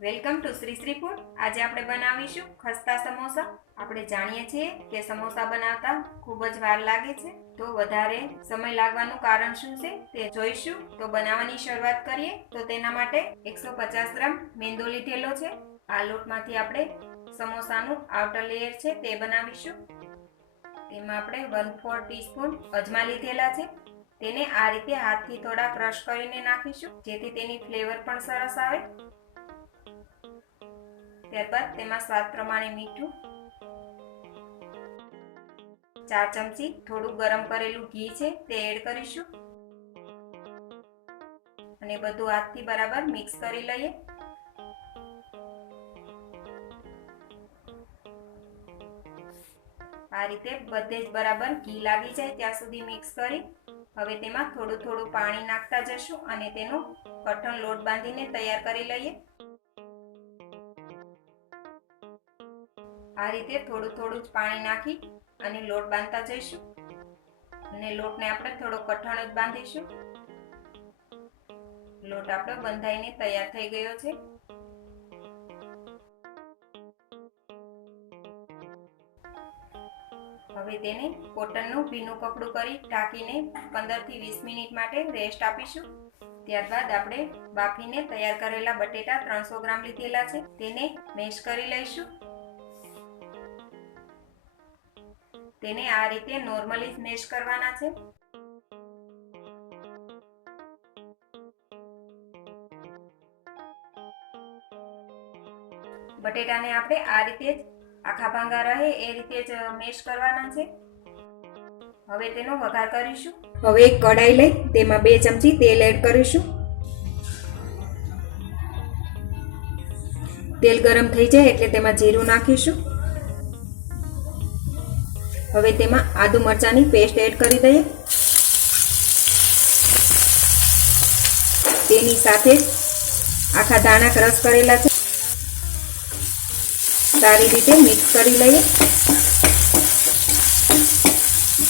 Welcome to Shri Shri food. આજે આપણે બનાવીશું ખસ્તા સમોસા। આપણે જાણીએ છીએ કે સમોસા બનાવતા ખૂબ જ વાર લાગે છે, તો વધારે સમય લાગવાનું કારણ શું છે તે જોઈશું। તો બનાવવાની શરૂઆત કરીએ તો તેના માટે 150 ગ્રામ મેંદો લીધેલો છે। આ લોટમાંથી આપણે સમોસાનું આઉટર લેયર છે તે બનાવીશું। તેમાં આપણે 1/4 ટીસ્પૂન અજમા લીધેલા છે, તેને આ રીતે હાથથી થોડા ક્રશ કરીને નાખીશું, જેથી તેની ફ્લેવર પણ સરસ આવે। ત્યારબાદ તેમાં સ્વાદ પ્રમાણે મીઠું, 4 ચમચી થોડું ગરમ કરેલું ઘી છે તે એડ કરીશું અને બધું હાથથી બરાબર મિક્સ કરી લઈએ। આ રીતે બધે જ બરાબર ઘી લાગી જાય ત્યાં સુધી મિક્સ કરી હવે તેમાં થોડું થોડું પાણી નાખતા જશું અને તેનો કઠણ લોટ બાંધીને તૈયાર કરી લઈએ। આ રીતે થોડું થોડું જ પાણી નાખી અને લોટ બાંધતા જઈશું અને લોટને આપણે થોડો કઠણ જ બાંધીશું। લોટ આપણો બંધાઈને તૈયાર થઈ ગયો છે। હવે તેને કોટનનું ભીનું કપડું કરી ઢાંકીને 15 થી 20 મિનિટ માટે રેસ્ટ આપીશું। ત્યારબાદ આપણે બાફીને તૈયાર કરેલા બટેટા 300 ગ્રામ લીધેલા છે, તેને મેશ કરી લઈશું। તેને આ રીતે નોર્મલી મેશ કરવાના છે। બટેટાને આપણે આ રીતે જ આખા ભાંગા રહે એ રીતે જ મેશ કરવાના છે। હવે તેનો વઘાર કરીશું। હવે એક કઢાઈ લઈ તેમાં 2 ચમચી તેલ એડ કરીશું। તેલ ગરમ થઈ જાય એટલે તેમાં જીરું નાખીશું। હવે તેમાં આદુ મરચાંની પેસ્ટ એડ કરી દઈએ। તેની સાથે આખા ધાણા ક્રશ કરેલા છે સારી રીતે મિક્સ કરી લઈએ,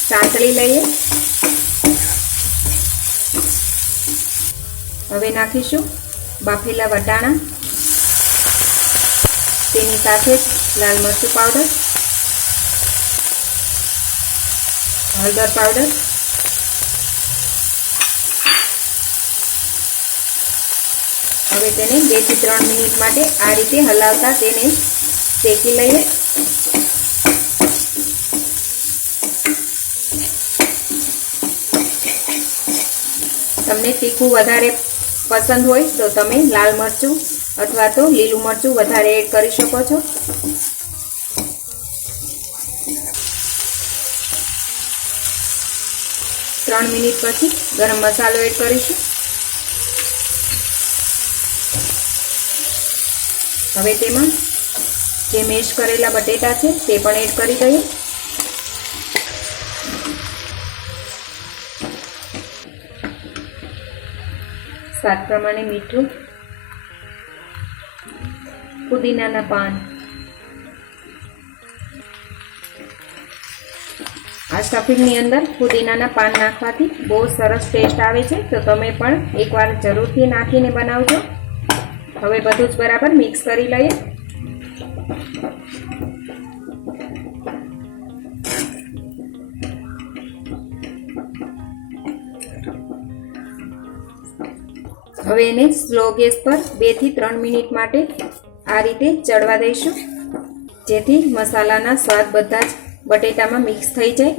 સાંતળી લઈએ। હવે નાખીશું બાફેલા વટાણા, તેની સાથે જ લાલ મરચું પાવડર, હળદર પાવડર, હવે તેને 2 થી 3 મિનિટ માટે આ રીતે હલાવતા તેને શેકી લઈએ। તમને તીખું વધારે પસંદ હોય તો તમે લાલ મરચું અથવા તો લીલું મરચું વધારે એડ કરી શકો છો। ત્રણ મિનિટ પછી ગરમ મસાલો એડ કરીશું। હવે તેમાં જે મેશ કરેલા બટેટા છે તે પણ એડ કરી દઈએ। સ્વાદ પ્રમાણે મીઠું, પુદીનાના પાન, આ સ્ટફિંગની અંદર પુદીનાના પાન નાખવાથી બહુ સરસ ટેસ્ટ આવે છે, તો તમે પણ એકવાર જરૂરથી નાખીને બનાવજો। હવે બધું જ બરાબર મિક્સ કરી લઈએ। હવે એને સ્લો ગેસ પર 2 થી 3 મિનિટ માટે આ રીતે ચડવા દઈશું, જેથી મસાલાના સ્વાદ બધા જ બટેટામાં મિક્સ થઈ જાય।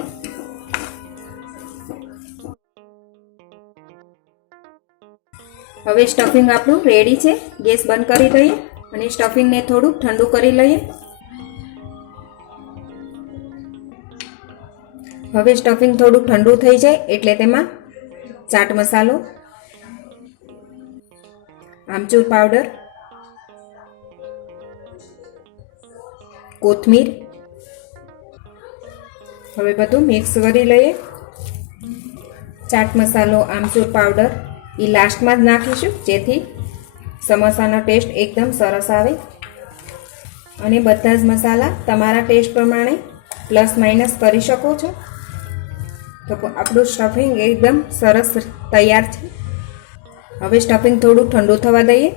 હવે સ્ટફિંગ આપણું રેડી છે। ગેસ બંધ કરી દઈએ અને સ્ટફિંગને થોડું ઠંડુ કરી લઈએ। હવે સ્ટફિંગ થોડું ઠંડુ થઈ જાય એટલે તેમાં ચાટ મસાલો, આમચૂર પાવડર, કોથમીર, હવે બધું મિક્સ કરી લઈએ। ચાટ મસાલો, આમચૂર પાવડર એ લાસ્ટમાં જ નાખીશું, જેથી સમોસાનો ટેસ્ટ એકદમ સરસ આવે। અને બધા જ મસાલા તમારા ટેસ્ટ પ્રમાણે પ્લસ માઇનસ કરી શકો છો। તો આપણું સ્ટફિંગ એકદમ સરસ તૈયાર છે। હવે સ્ટફિંગ થોડું ઠંડુ થવા દઈએ।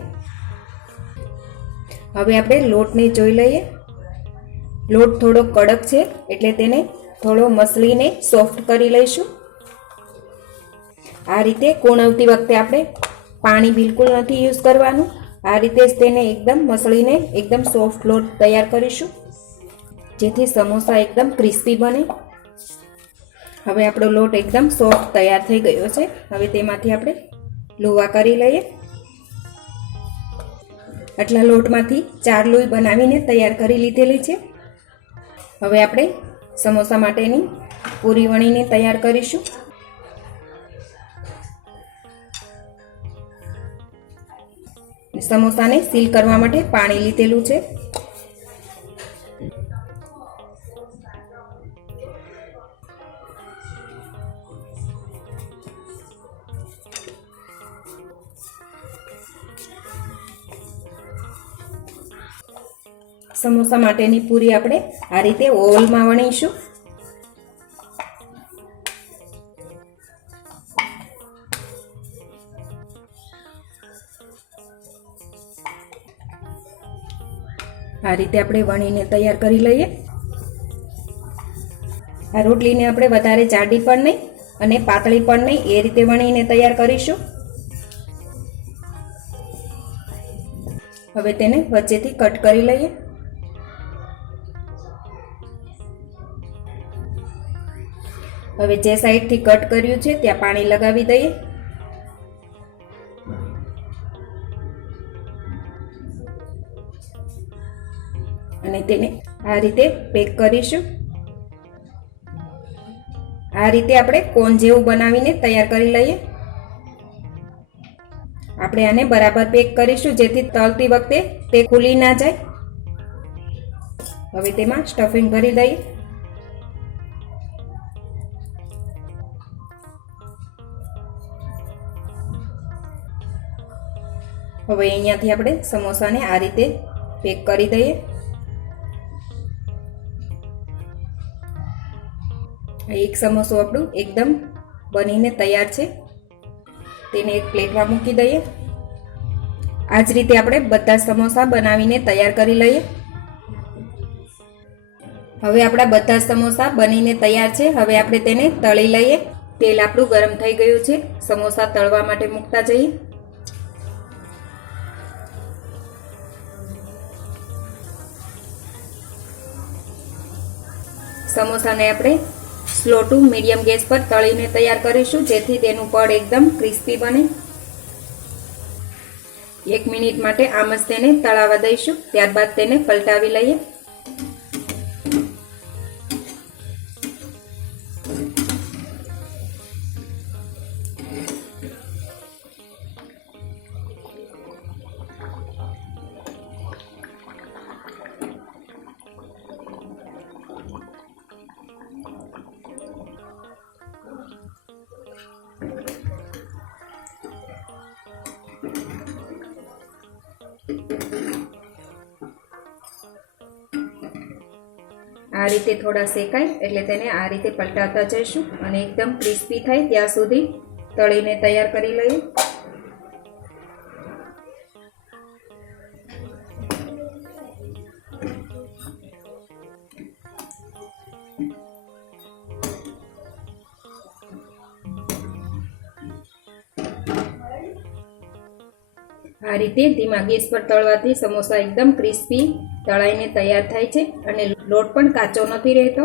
હવે આપણે લોટને જોઈ લઈએ. લોટ થોડો કડક છે એટલે તેને થોડો મસળીને સોફ્ટ કરી લઈશું. આ રીતે કોણવતી વખતે આપણે પાણી બિલકુલ નથી યુઝ કરવાનું. આ રીતે જ તેને એકદમ મસળીને એકદમ સોફ્ટ લોટ તૈયાર કરીશું, જેથી સમોસા એકદમ ક્રિસ્પી બને. હવે આપણો લોટ એકદમ સોફ્ટ તૈયાર થઈ ગયો છે. હવે તેમાંથી આપણે લુવા કરી લઈએ. આટલા લોટમાંથી 4 લોઈ બનાવીને તૈયાર કરી લીધેલી છે. હવે આપણે સમોસા માટેની પૂરી વણીને તૈયાર કરીશું. સમોસાને સીલ કરવા માટે પાણી લીધેલું છે. સમોસા માટેની પૂરી આપણે આ રીતે ઓવલમાં વણીશું. આ રીતે આપણે વણીને તૈયાર કરી લઈએ. આ રોટલીને આપણે વધારે જાડી પણ નહીં અને પાતળી પણ નહીં, એ રીતે વણીને તૈયાર કરીશું. હવે તેને વચ્ચેથી કટ કરી લઈએ. હવે જે સાઈડથી કટ કર્યું છે ત્યાં પાણી લગાવી દઈએ. અને તેને આ રીતે પેક કરીશું. આ રીતે આપણે કોન જેવું બનાવીને તૈયાર કરી લઈએ. આપણે આને બરાબર પેક કરીશું, જેથી તળતી વખતે તે ખુલી ના જાય. હવે તેમાં સ્ટફિંગ ભરી દઈએ. હવે અહીંયાથી આપણે સમોસાને આ રીતે પેક કરી દઈએ. એક સમોસો આપણું એકદમ બનીને તૈયાર છે. તેને એક પ્લેટમાં મૂકી દઈએ. આ જ રીતે આપણે બધા સમોસા બનાવીને તૈયાર કરી લઈએ. હવે આપણા બધા સમોસા બનીને તૈયાર છે. હવે આપણે તેને તળી લઈએ. તેલ આપણું ગરમ થઈ ગયું છે. સમોસા તળવા માટે મૂકતા જઈએ. સમોસાને આપણે સ્લો ટુ મીડિયમ ગેસ પર તળીને તૈયાર કરીશું, જેથી તેનું પડ એકદમ ક્રિસ્પી બને. 1 મિનિટ માટે આમ જ તેને તળાવા દઈશું. ત્યારબાદ તેને પલટાવી લઈએ. આ રીતે થોડા શેકાય એટલે તેને આ રીતે પલટાવતા જઈશું અને એકદમ ક્રિસ્પી થાય ત્યાં સુધી તળીને તૈયાર કરી લઈએ. આ રીતે ધીમા ગેસ પર તળવાથી સમોસા એકદમ ક્રિસ્પી તળાઈને તૈયાર થાય છે અને લોટ પણ કાચો નથી રહેતો.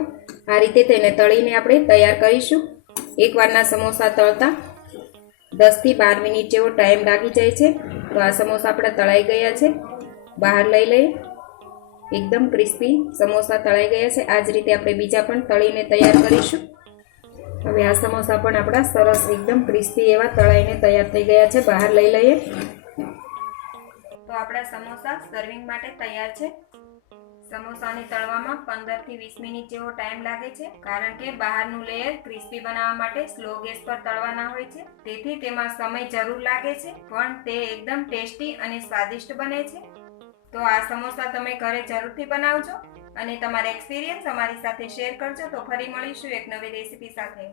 આ રીતે તેને તળીને આપણે તૈયાર કરીશું. એકવારના સમોસા તળતા 10 થી 12 મિનિટ જેવો ટાઈમ લાગી જાય છે. તો આ સમોસા આપણા તળાઈ ગયા છે. બહાર લઈ લઈએ. એકદમ ક્રિસ્પી સમોસા તળાઈ ગયા છે. આ જ રીતે આપણે બીજા પણ તળીને તૈયાર કરીશું. હવે આ સમોસા પણ આપણા સરસ એકદમ ક્રિસ્પી એવા તળાઈને તૈયાર થઈ ગયા છે. બહાર લઈ લઈએ. તો આપણા સમોસા સર્વિંગ માટે તૈયાર છે. સમોસાને તળવામાં 15 થી 20 મિનિટ જેવો ટાઈમ લાગે છે, કારણ કે બહારનું લેયર ક્રિસ્પી બનાવવા માટે સ્લો ગેસ પર તળવાના હોય છે. તેથી તેમાં સમય જરૂર લાગે છે, પણ તે એકદમ ટેસ્ટી અને સ્વાદિષ્ટ બને છે. તો આ સમોસા તમે ઘરે જરૂરથી બનાવજો અને તમારા એક્સપિરિયન્સ અમારી સાથે શેર કરજો. તો ફરી મળીશું એક નવી રેસીપી સાથે.